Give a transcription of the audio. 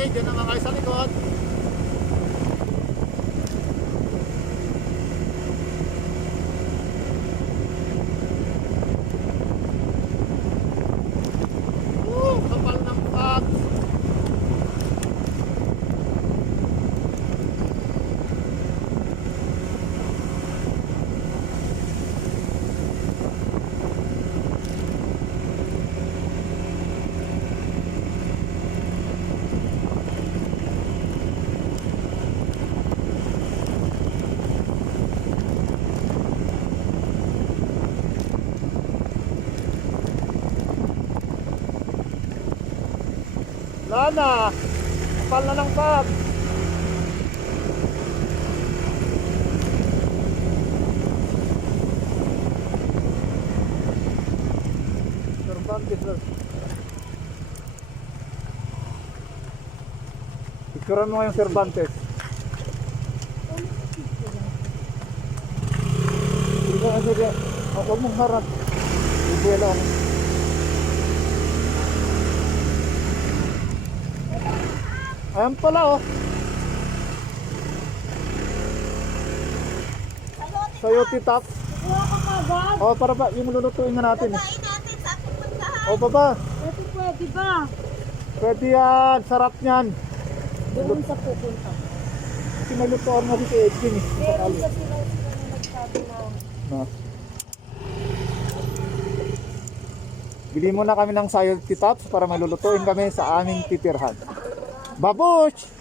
Diyan naman kayo sa likod. Kapal ng pag. Wala na. Kapal na ng pag. Cervantes. Picturean mo yung Cervantes. Sige. Huwag mong harap. Sige lang. Ayan pala oh. Sayote top. Oh, para ba yung lulutuin na natin. Kain natin sa ating pagkahan. Oh, baba. Ito pwede ba? Pwede yan. Sarap niyan. Doon sa pupunta. Kasi may lutuan nga si Edwin eh. Meron kasi sila na nagsabi na. Bili muna kami ng sayote tops para malulutuin kami sa aming titirhan. Babush!